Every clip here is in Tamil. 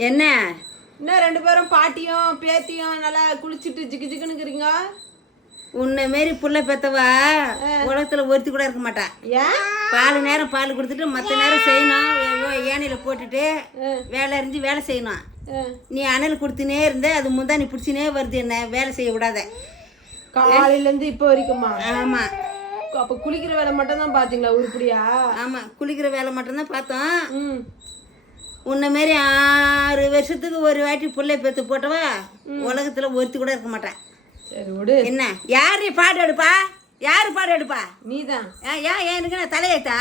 என்ன? என்ன ரெண்டு பேரும் பாட்டியும் பேத்தியும் நல்லா குளிச்சுட்டு ஜிக்கு ஜிக்குனுக்குறீங்க உன்னை மாரி புள்ள பெத்தவா உலகத்துல ஒருத்தி கூட இருக்க மாட்டா. ஏன் பால் நேரம் பால் கொடுத்துட்டு மற்ற நேரம் செய்யணும். ஏ- ஏணியில போட்டுட்டு வேலை அறிஞ்சு வேலை செய்யணும். நீ அனல் கொடுத்துனே இருந்த அது முந்தானி பிடிச்சினே வருது என்ன? வேலை செய்ய விடாத. காலையில இருந்து இப்போ வரைக்குமா? ஆமா. அப்ப குளிக்கிற வேலை மட்டும் தான் பாத்தீங்களா உருப்படியா? ஆமா குளிக்கிற வேலை மட்டும்தான் பார்த்தோம். ம். உன்னை மாரி ஆறு வருஷத்துக்கு ஒரு வாட்டி புள்ளை பெத்து போட்டவா? உலகத்துல ஒருத்தி கூட இருக்க மாட்டான் சரி விடு. என்ன? யாரு பாடு எடுப்பா? யாரு பாடு எடுப்பா? நீதான். ஏன் ஏன் எனக்கு நான் தலையேத்தா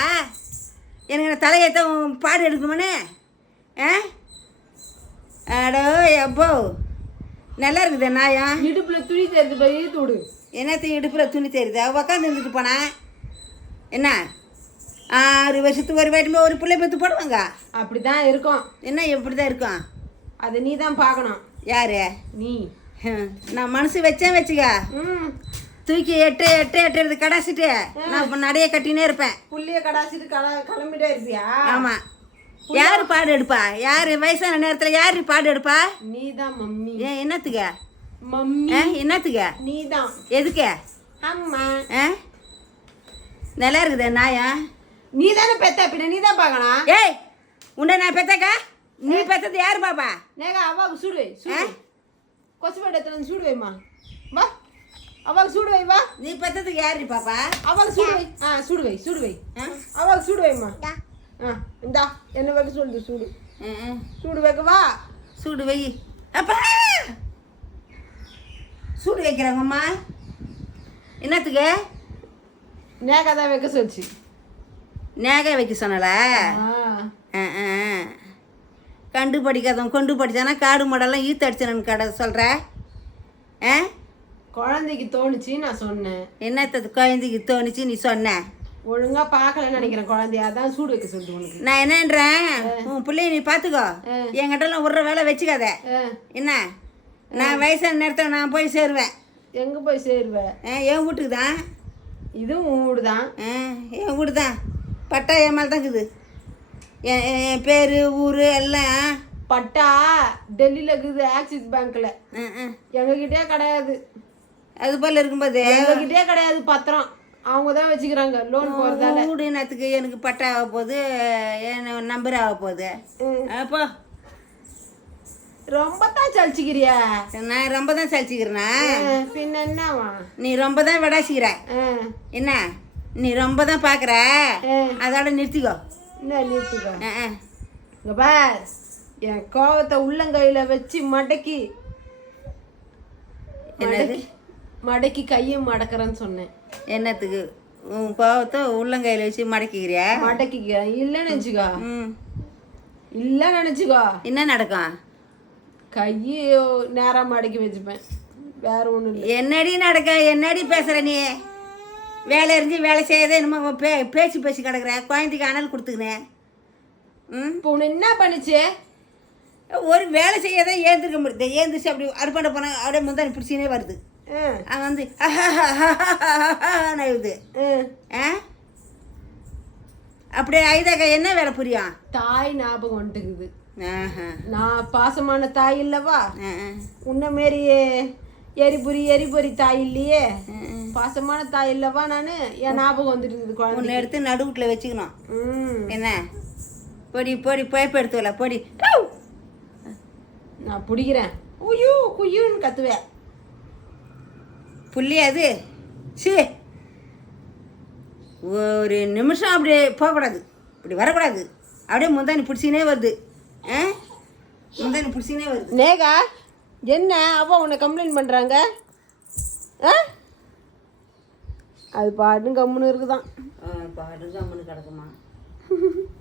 எனக்கு நான் தலையேத்த உன் பாடு எடுக்கணுமானே ஆ அடோ எப்போ? நல்லா இருக்குது நாயம் இடுப்புல துணி தெரிஞ்சு போய் விடு. என்னத்தையும் இடுப்பில் துணி தெரியுது உக்காந்து இருந்துட்டு போனா? என்ன? ஆறு வருஷத்துக்கு ஒரு வாட்டிமே ஒரு பிள்ளை பெற்று போடுவாங்க. அப்படிதான் இருக்கும். என்ன எப்படி தான் இருக்கும்? அதை நீ தான் பார்க்கணும். யாரு? நீ. நான் மனசு வச்சேன் வச்சுக்க. தூக்கி எட்டு எட்டு எட்டு எடுத்து கடாசிட்டு நான் இப்போ நடைய கட்டினே இருப்பேன். புள்ளிய கடாசிட்டு கல கிளம்பிட்டே இருப்பியா ஆமா யாரு பாடு எடுப்பா? யாரு வயசான நேரத்துல யாரு பாடு எடுப்பா? நீ தான் மம்மி. ஏன் என்னத்துக்கு? மம்மி. என்னத்துக்கு? நீ தான் எதுக்கு? அம்மா. ஆ? நல்லா இருக்குதே நாயா? நீ தானே பெத்த? பின்ன நீ தான் பார்க்கணும். ஏய் உண்டை நான் பெத்தக்கா? நீ பெத்தது யாரு பாப்பா? நேகா அவாவுக்கு சூடு வை எடுத்து வந்து சூடு வைமா வா. அவாவுக்கு சூடு வை வா. நீ பெத்ததுக்கு யாரு பாப்பா? அவாவுக்கு சூடு வை. ஆ சூடு வை சூடு வை. ஆ? அவாவுக்கு சூடு வைமா ஆ இந்தா. என்ன வைக்க சொல்லுது சூடு. சூடு வைக்க வா. சூடு வை. அப்பா! சூடு வைக்கிறாங்கம்மா என்னத்துக்கு? நேகா தான் வைக்க சொல்லிச்சு. நேக வைக்க சொன்னல? கண்டு படிக்காதவன் கொண்டு படித்தானா காடு மாடெல்லாம் ஈத்து அடிச்சனு கடை சொல்கிற ஆ? குழந்தைக்கு தோணுச்சு நான் சொன்னேன். என்னத்தது குழந்தைக்கு தோணுச்சு நீ சொன்ன? ஒழுங்கா பார்க்கலன்னு நினைக்கிறேன் குழந்தைய? அதான் சூடு வைக்க சொல்லுது உனக்கு. நான் என்னன்றேன்? உன் பிள்ளைய நீ பார்த்துக்கோ. என்கிட்டலாம் விட்ற வேலை வச்சுக்காத. என்ன? நான் வயசான நேரத்தில் நான் போய் சேருவேன். எங்க போய் சேருவ? ஆ, என் வீட்டுக்கு தான். இதுவும் உன் வீடு தான். ஆ, என் வீடு தான். பட்டா என் மேலே தான் இருக்குது. என் என் பேர் ஊர் எல்லாம். பட்டா டெல்லியில இருக்குது ஆக்சிஸ் ஆ. எங்ககிட்டயே கிடையாது. அது போல் இருக்கும்போது எங்ககிட்டயே கிடையாது பத்திரம். அவங்க தான் வச்சுக்கிறாங்க லோன் போறதால. வீடு என்னத்துக்கு எனக்கு பட்டா ஆக போகுது என் நம்பர் ஆக போகுது. அப்போ ரொம்ப தான் சலிச்சுக்கிறியா? நான் ரொம்ப தான் சலிச்சுக்கிறேனா? ஆ, பின்ன என்னவா? நீ ரொம்ப தான் விடாசிக்கிற. ஆ, என்ன? நீ ரொம்ப தான் பார்க்குற. அதோட நிறுத்திக்கோ. நிறுத்திக்கோ. இங்க பார். என் கோவத்தை உள்ளங்கையில வச்சு மடக்கி மடக்கி மடக்கி கையை மடக்கிறேன்னு சொன்னேன். என்னத்துக்கு? உன் கோவத்தை உள்ளங்கையில் வச்சு மடக்கிக்கிறியா? மடக்கிக்க இல்லைன்னு வச்சுக்கோ ம். இல்லை நினச்சிக்கோ. என்ன நடக்கும்? கையை நேரா மடக்கி வச்சுப்பேன். வேற ஒன்றும் இல்லை. என்னடி நடக்க? என்னடி பேசுற நீ? வேலை எறிஞ்சு வேலை செய்யறதே என்னமோ பே பேசி பேசி கிடக்குற. குழந்தைக்கு அனல் கொடுத்துக்கினேன் ம்? இப்போ உன்னை என்ன பண்ணுச்சு? ஒரு வேலை செய்யாத ஏந்திருக்க முடியுது ஏந்திரிச்சு அப்படி அடுப்பாண்ட போனால் அப்படியே முந்தானி பிடிச்சினே வருது. ஆ, அவன் வந்து இது ஆ. அப்படியே ஐதாக்கா என்ன வேலை புரியும் தாய் ஞாபகம் வந்துட்டுக்குது ஆஹா. நான் பாசமான தாய் இல்லவா. உன்ன மாரி எரிபுரி எரிபொரி தாய் இல்லையே. பாசமான தாய் இல்லவா நான்? என் ஞாபகம் வந்துட்டு இருந்தது குழந்தை எடுத்து நடுவுட்டில் வச்சுக்கணும். என்ன? பொடி பொடி பைப் எடுத்து வரல பொடி. நான் பிடிக்கிறேன். குய்யூ குய்யூன்னு கத்துவேன். புள்ளி அது சி ஒரு நிமிஷம் அப்படியே போகக்கூடாது. இப்படி வரக்கூடாது. அப்படியே முந்தானி பிடிச்சினே வருது. ஆ? முந்தானி பிடிச்சினே வருது. நேகா! என்ன? அவ உன்னை கம்ப்ளைண்ட் பண்ணுறாங்க ஆ? அது பாட்டுன்னு கம்முன்னு இருக்குதான். பாடு கம்முன்னு கிடக்குமா?